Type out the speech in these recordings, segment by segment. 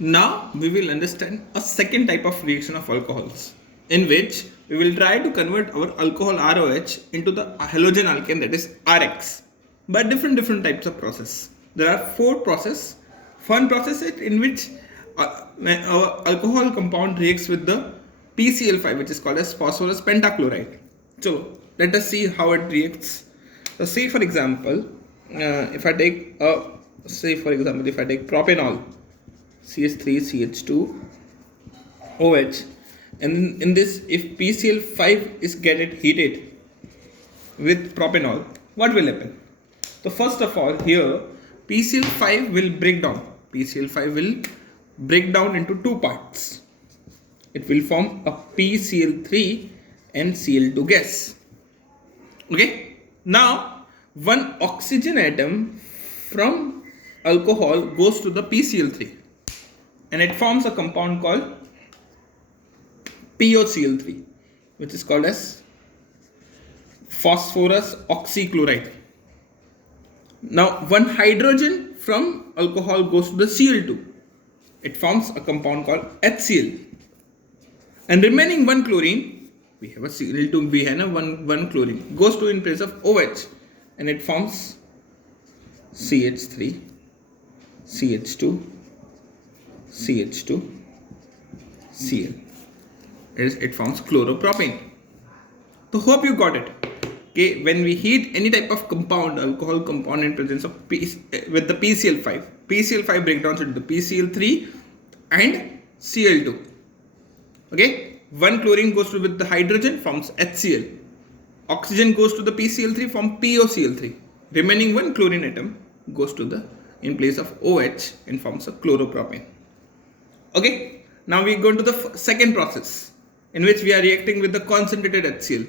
Now we will understand a second type of reaction of alcohols, in which we will try to convert our alcohol ROH into the halogen alkane, that is RX, by different types of process. There are four process. One process is in which our alcohol compound reacts with the PCl5, which is called as phosphorus pentachloride. So let us see how it reacts. So say for example, if I take propanol, CH3 CH2 OH, and in this, if PCl5 is get heated with propanol, what will happen? So first of all, here PCl5 will break down. PCl5 will break down into two parts. It will form a PCl3 and Cl2 gas. Okay. Now one oxygen atom from alcohol goes to the PCl3 and it forms a compound called POCl3, which is called as phosphorus oxychloride. Now one hydrogen from alcohol goes to the Cl2. It forms a compound called HCl. And remaining one chlorine, we have a Cl2, we have a one chlorine, goes to in place of OH and it forms CH3, CH2, CH2, Cl. It forms chloropropane. So hope you got it. Okay, when we heat any type of compound, alcohol compound in presence of with the PCl5, PCl5 breakdowns into the PCl3 and Cl2. Okay, one chlorine goes to with the hydrogen, forms HCl. Oxygen goes to the PCl3, form POCl3. Remaining one chlorine atom goes to the in place of OH and forms a chloropropane. Okay, now we go to the second process in which we are reacting with the concentrated HCl.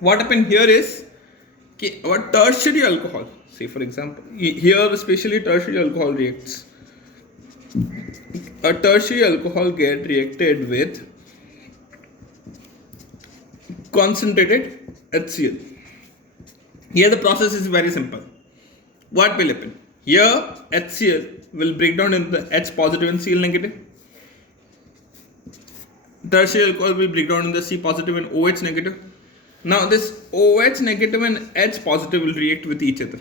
What happened here is our tertiary alcohol, say for example, here especially tertiary alcohol reacts. A tertiary alcohol get reacted with concentrated HCl. Here the process is very simple. What will happen? Here HCl will break down into the H positive and Cl negative. Tertiary alcohol will break down in the C positive and OH negative. Now this OH negative and H positive will react with each other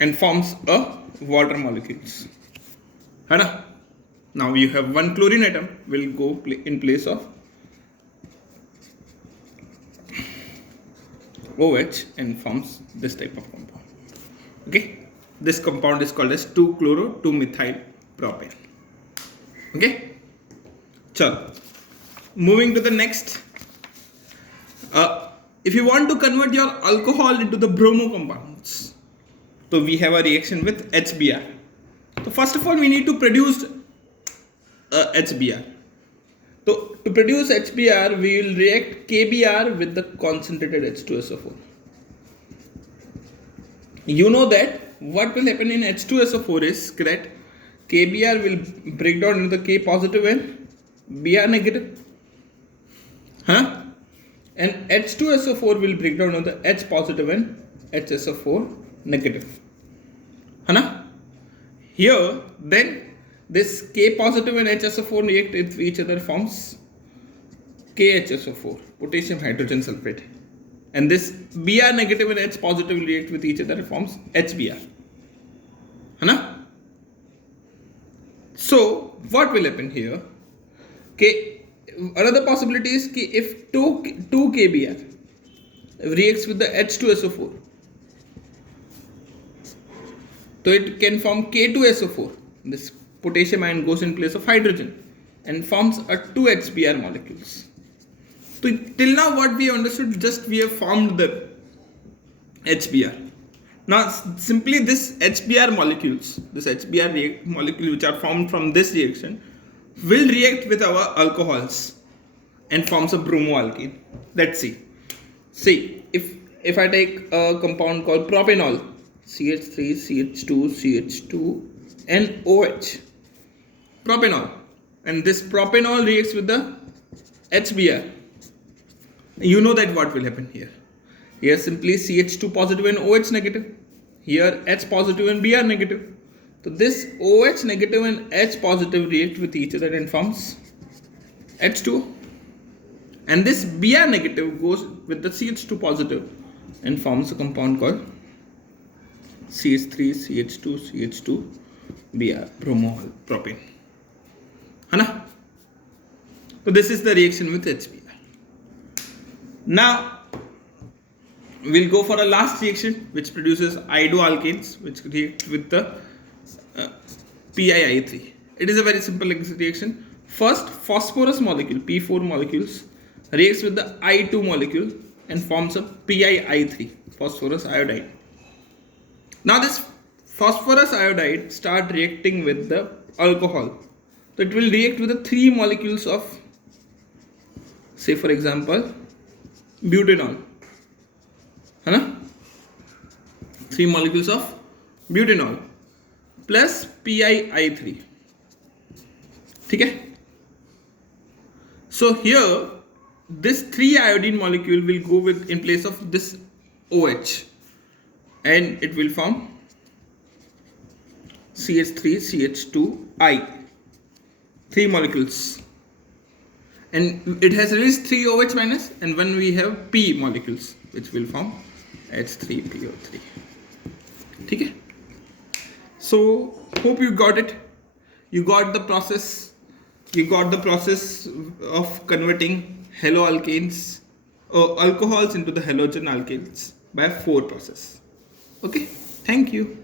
and forms a water molecules. Hai? Now you have one chlorine atom will go in place of OH and forms this type of compound. Okay, this compound is called as 2-chloro-2-methyl propane. Okay, chalo. Moving to the next. If you want to convert your alcohol into the bromo compounds, so we have a reaction with HBr. So first of all, we need to produce HBr. So to produce HBr, we will react KBr with the concentrated H2SO4. You know that what will happen in H2SO4 is that KBr will break down into the K positive and Br negative. And H2SO4 will break down into the H positive and HSO4 negative. Here, then this K positive and HSO4 react with each other, forms KHSO4, potassium hydrogen sulfate. And this Br negative and H positive react with each other, forms HBr. So what will happen here? Okay, another possibility is if 2 KBr reacts with the H2SO4, so it can form K2SO4. This potassium ion goes in place of hydrogen and forms a 2 HBr molecules. So till now what we understood, just we have formed the HBr. Now simply this HBr molecules, this HBr molecule which are formed from this reaction will react with our alcohols and forms a bromoalkene. Let's see. See, if I take a compound called propanol, CH3, CH2, CH2 and OH. Propanol. And this propanol reacts with the HBr. You know that what will happen here. Here simply CH2 positive and OH negative. Here H positive and Br negative. So this OH negative and H positive react with each other and forms H2O. And this Br negative goes with the CH2 positive and forms a compound called CH3 CH2 CH2 Br bromoal propane. Hana? So this is the reaction with HBr. Now we'll go for a last reaction which produces iodoalkanes which react with the PiI3. It is a very simple reaction. First, phosphorus molecule P4 molecules reacts with the I2 molecule and forms a PiI3, phosphorus iodide. Now this phosphorus iodide start reacting with the alcohol. So it will react with the 3 molecules of, say for example, butanol. 3 molecules of butanol plus PiI3. Okay? So here this 3 iodine molecule will go with in place of this OH and it will form CH3 CH2I, 3 molecules, and it has released 3 OH minus and when we have P molecules which will form H3PO3. Okay? So hope you got it. You got the process of converting haloalkanes or alcohols into the halogen alkanes by 4 process. Okay, thank you.